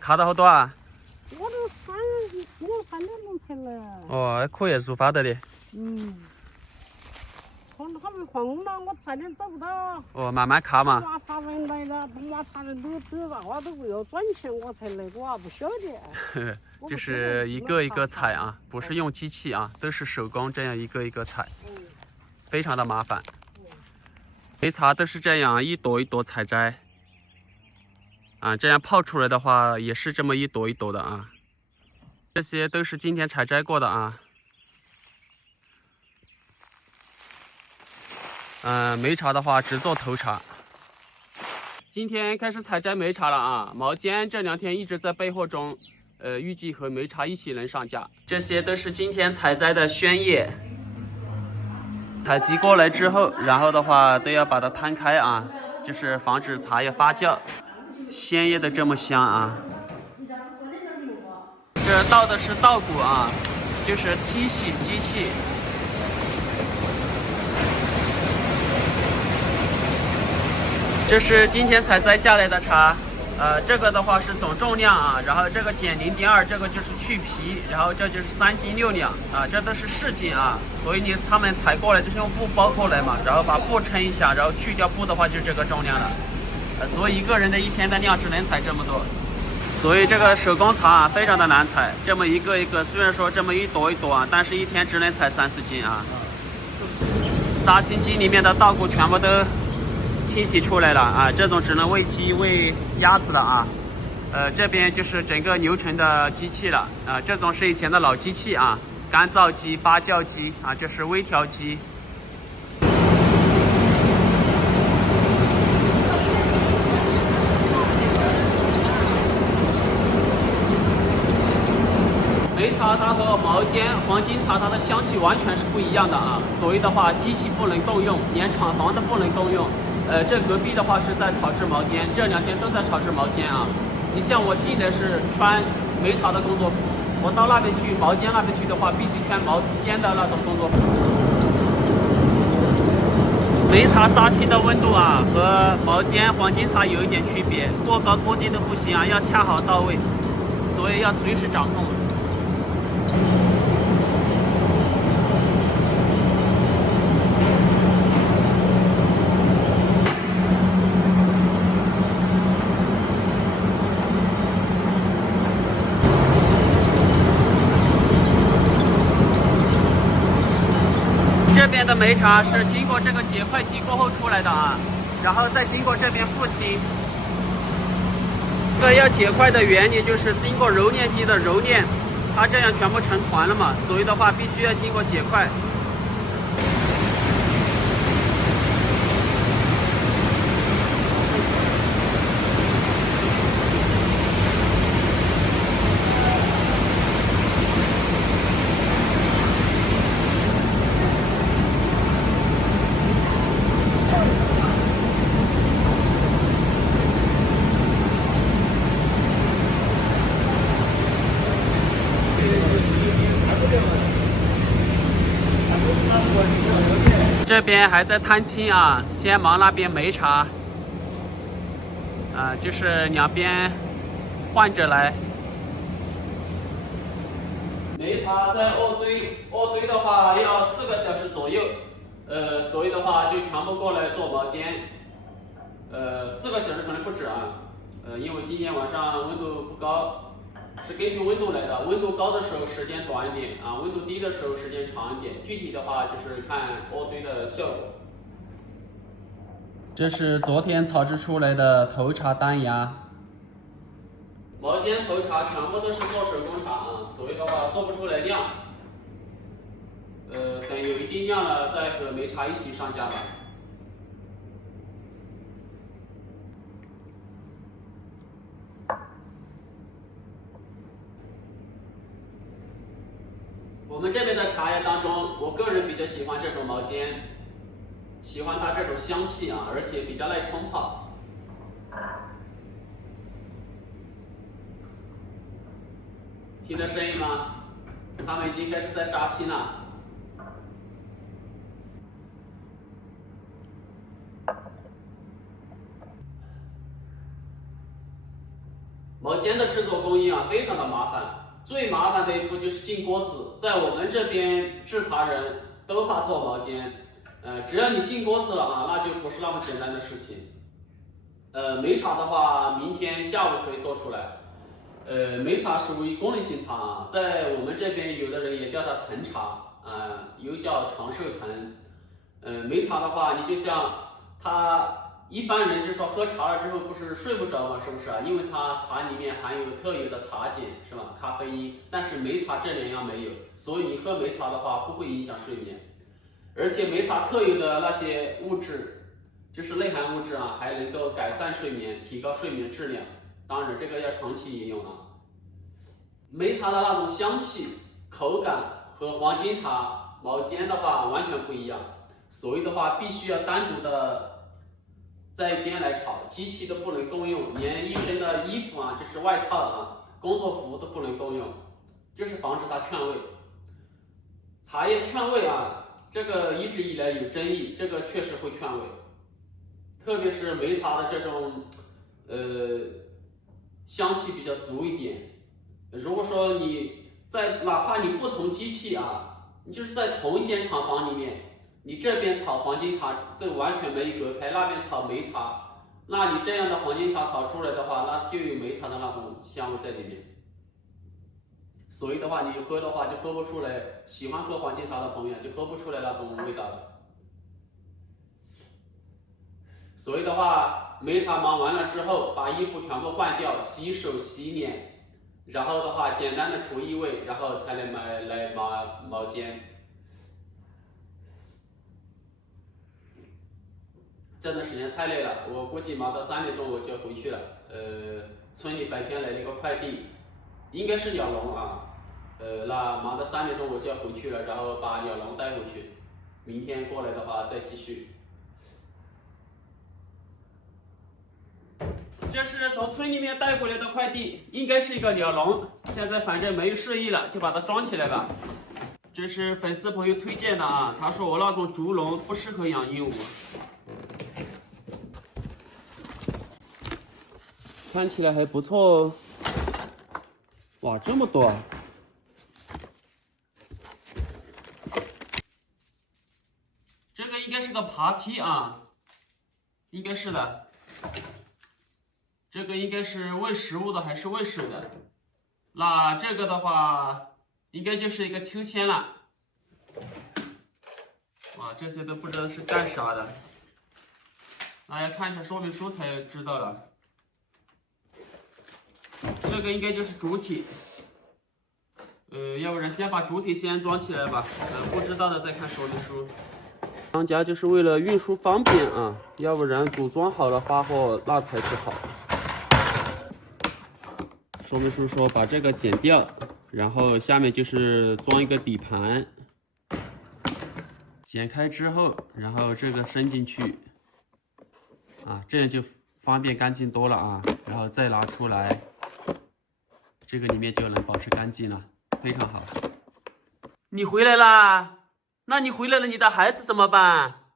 卡到好多啊？我都3点钟才来。哦，可以入发的的。他们放了，我差点找不到。哦，慢慢卡嘛。马茶人来了，马茶人都娃都为了赚钱我才来，我还不晓得。就是一个一个采啊，不是用机器啊，都是手工这样一个一个采，非常的麻烦。梅茶都是这样一朵一朵采摘，啊，这样泡出来的话也是这么一朵一朵的啊。这些都是今天采摘过的啊。梅茶的话只做头茶。今天开始采摘梅茶了啊，毛尖这2天一直在备货中，预计和梅茶一起能上架。这些都是今天采摘的宣叶，采集过来之后，然后的话都要把它摊开啊，就是防止茶叶发酵。鲜叶的这么香啊！这倒的是稻谷啊，就是清洗机器。这是今天采摘下来的茶，这个的话是总重量啊，然后这个减0.2，这个就是去皮，然后这就是3斤6两啊，这都是市斤啊，所以他们采过来就是用布包过来嘛，然后把布称一下，然后去掉布的话就是这个重量了，所以一个人的一天的量只能采这么多，所以这个手工茶啊非常的难采，这么一个一个，虽然说这么一朵一朵啊，但是一天只能采3、4斤啊，杀青机里面的稻谷全部都清洗出来了啊，这种只能喂鸡喂鸭子了啊。这边就是整个流程的机器了啊，这种是以前的老机器啊，干燥机、发酵机啊，这是微调机。梅茶它和毛尖、黄金茶它的香气完全是不一样的啊，所以的话机器不能动用，连厂房都不能动用。这隔壁的话是在炒制毛尖，这2天都在炒制毛尖啊。你像我进的是穿梅茶的工作服，我到那边去毛尖那边去的话，必须穿毛尖的那种工作服。梅茶杀青的温度啊，和毛尖、黄金茶有一点区别，过高拖低的不行啊，要恰好到位，所以要随时掌控。这边的梅茶是经过这个结块机过后出来的啊，然后再经过这边复青。这要结块的原理就是经过揉捻机的揉捻，它这样全部成团了嘛，所以的话必须要经过结块。这边还在摊青啊，先忙那边梅茶，就是两边换着来。梅茶在渥堆的话要4个小时左右，所以的话就全部过来做毛尖，4个小时可能不止啊，因为今天晚上温度不高。是根据温度来的，温度高的时候时间短一点啊，温度低的时候时间长一点。具体的话就是看渥堆的效果。这是昨天炒制出来的头茶单芽，毛尖头茶全部都是做手工茶啊，所以的话做不出来量。等有一定量了再和梅茶一起上架吧。我们这边的茶叶当中，我个人比较喜欢这种毛尖，喜欢它这种香气啊，而且比较耐冲泡。听到声音吗？他们已经开始在杀青了。毛尖的制作工艺啊，非常的麻烦。最麻烦的一步就是进锅子，在我们这边制茶人都怕做毛尖，只要你进锅子了啊，那就不是那么简单的事情。梅茶的话，明天下午可以做出来。梅茶属于功能性茶啊，在我们这边有的人也叫它藤茶，又叫长寿藤。梅茶的话，你就像它一般人就说喝茶了之后不是睡不着吗？是不是啊？因为它茶里面含有特有的茶碱，是吧？咖啡因，但是梅茶这两样没有，所以你喝梅茶的话不会影响睡眠。而且梅茶特有的那些物质，就是内含物质啊，还能够改善睡眠，提高睡眠质量。当然，这个要长期饮用啊。梅茶的那种香气、口感和黄金茶、毛尖的话完全不一样，所以的话必须要单独的在一边来炒，机器都不能共用，连一身的衣服啊，就是外套啊、工作服都不能共用，就是防止它劝胃。茶叶劝胃啊，这个一直以来有争议，这个确实会劝胃，特别是梅茶的这种香气比较足一点。如果说你哪怕你不同机器啊，你就是在同一间厂房里面，你这边炒黄金茶都完全没有隔开，那边炒梅茶，那你这样的黄金茶炒出来的话，那就有梅茶的那种香味在里面。所以的话，你喝的话就喝不出来，喜欢喝黄金茶的朋友就喝不出来那种味道了。所以的话，梅茶忙完了之后，把衣服全部换掉，洗手洗脸，然后的话简单的除异味，然后才能来毛尖。这段时间太累了，我估计忙到3点钟我就回去了。村里白天来了一个快递，应该是鸟笼啊。那忙到3点钟我就要回去了，然后把鸟笼带回去。明天过来的话再继续。这是从村里面带回来的快递，应该是一个鸟笼。现在反正没有睡意了，就把它装起来吧。这是粉丝朋友推荐的啊，他说我那种竹笼不适合养鹦鹉。看起来还不错哦。哇，这么多啊！这个应该是个爬梯啊，应该是的。这个应该是喂食物的还是喂水的？那这个的话，应该就是一个秋千了。哇，这些都不知道是干啥的，那要看一下说明书才知道了。这个应该就是主体，要不然先把主体先装起来吧。不知道的再看说明书。商家就是为了运输方便啊，要不然组装好了发货那才是好。说明书说把这个剪掉，然后下面就是装一个底盘，剪开之后，然后这个伸进去，啊，这样就方便干净多了啊。然后再拿出来。这个里面就能保持干净了，非常好。你回来啦？那你回来了，你的孩子怎么办？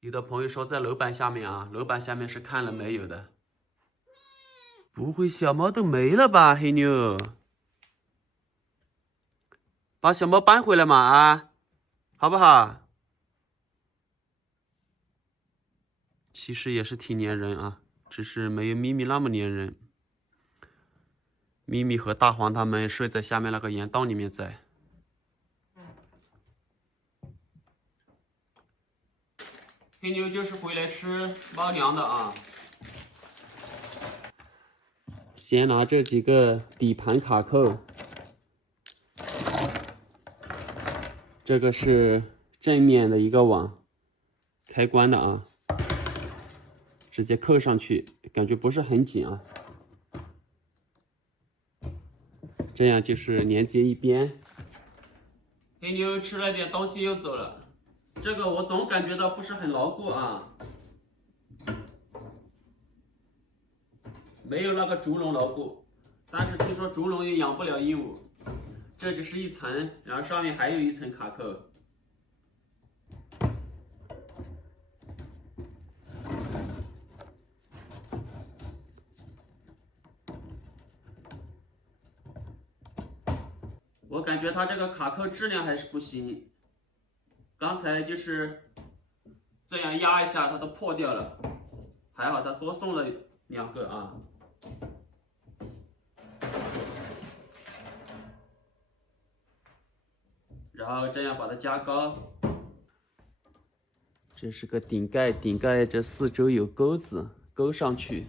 有的朋友说在楼板下面啊，楼板下面是看了没有的。不会小猫都没了吧，黑妞？把小猫搬回来嘛啊，好不好？其实也是挺粘人啊，只是没有咪咪那么粘人。咪咪和大黄他们睡在下面那个岩洞里面在。黑妞就是回来吃猫粮的啊。先拿这几个底盘卡扣，这个是正面的一个网，开关的啊，直接扣上去，感觉不是很紧啊。这样就是连接一边。黑妞吃了点东西又走了，这个我总感觉到不是很牢固啊，没有那个竹笼牢固。但是听说竹笼也养不了鹦鹉，这只是一层，然后上面还有一层卡扣。我感觉它这个卡扣质量还是不行，刚才就是这样压一下，它都破掉了，还好它多送了2个啊。然后这样把它加高。这是个顶盖，顶盖这4周有钩子勾上去。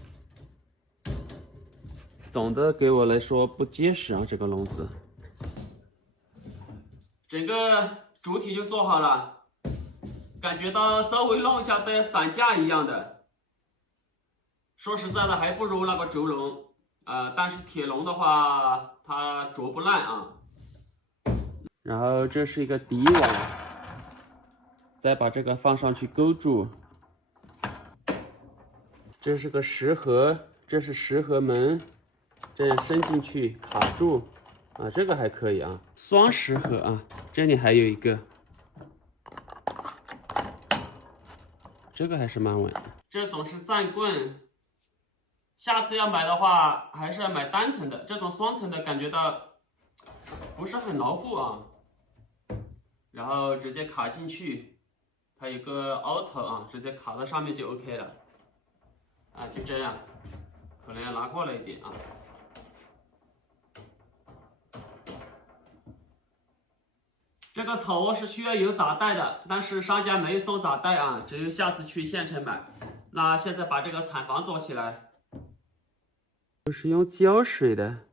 总的给我来说不结实啊，这个笼子。整个主体就做好了，感觉到稍微弄一下带散架一样的。说实在的，还不如那个轴笼，但是铁笼的话它着不烂啊。然后这是一个底网，再把这个放上去勾住。这是个10合，这是10合门，这样伸进去卡住啊，这个还可以啊，双10合啊，这里还有一个，这个还是蛮稳的。这种是站棍，下次要买的话还是要买单层的，这种双层的感觉到不是很牢固啊。然后直接卡进去，它有个凹槽啊，直接卡到上面就 OK 了。啊，就这样，可能要拿过来一点啊。这个草窝是需要有zap带的，但是商家没有送zap带啊，只有下次去县城买。那现在把这个产房做起来，就是用胶水的。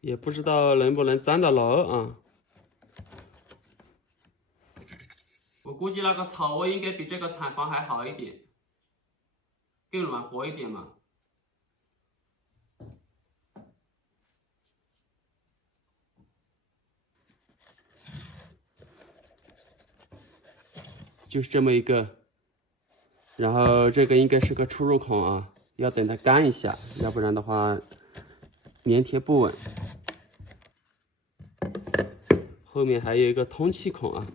也不知道能不能粘得牢啊。我估计那个草窝应该比这个产房还好一点，更暖和一点嘛。就是这么一个，然后这个应该是个出入口啊，要等它干一下，要不然的话粘贴不稳。后面还有一个通气孔啊。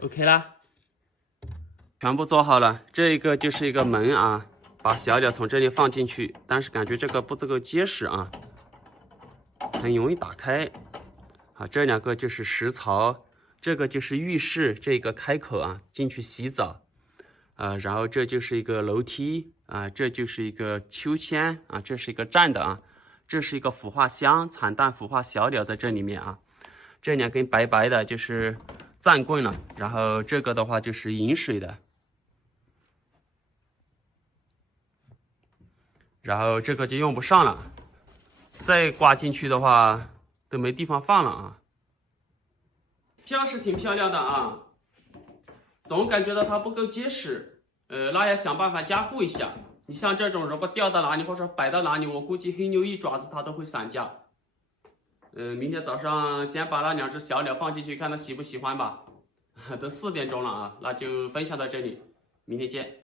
OK 啦，全部做好了。这一个就是一个门啊，把小鸟从这里放进去，但是感觉这个不够结实啊，很容易打开。好，这2个就是食槽，这个就是浴室这个开口啊，进去洗澡。然后这就是一个楼梯啊，这就是一个秋千啊，这是一个站的啊，这是一个孵化箱，产蛋孵化小鸟在这里面啊。这2根白白的就是站棍了，然后这个的话就是饮水的，然后这个就用不上了，再挂进去的话都没地方放了啊。票是挺漂亮的啊，总感觉到它不够结实，那要想办法加固一下。你像这种如果掉到哪里或者摆到哪里，我估计黑牛一爪子它都会散架。明天早上先把那2只小鸟放进去，看它喜不喜欢吧。都4点钟了啊，那就分享到这里，明天见。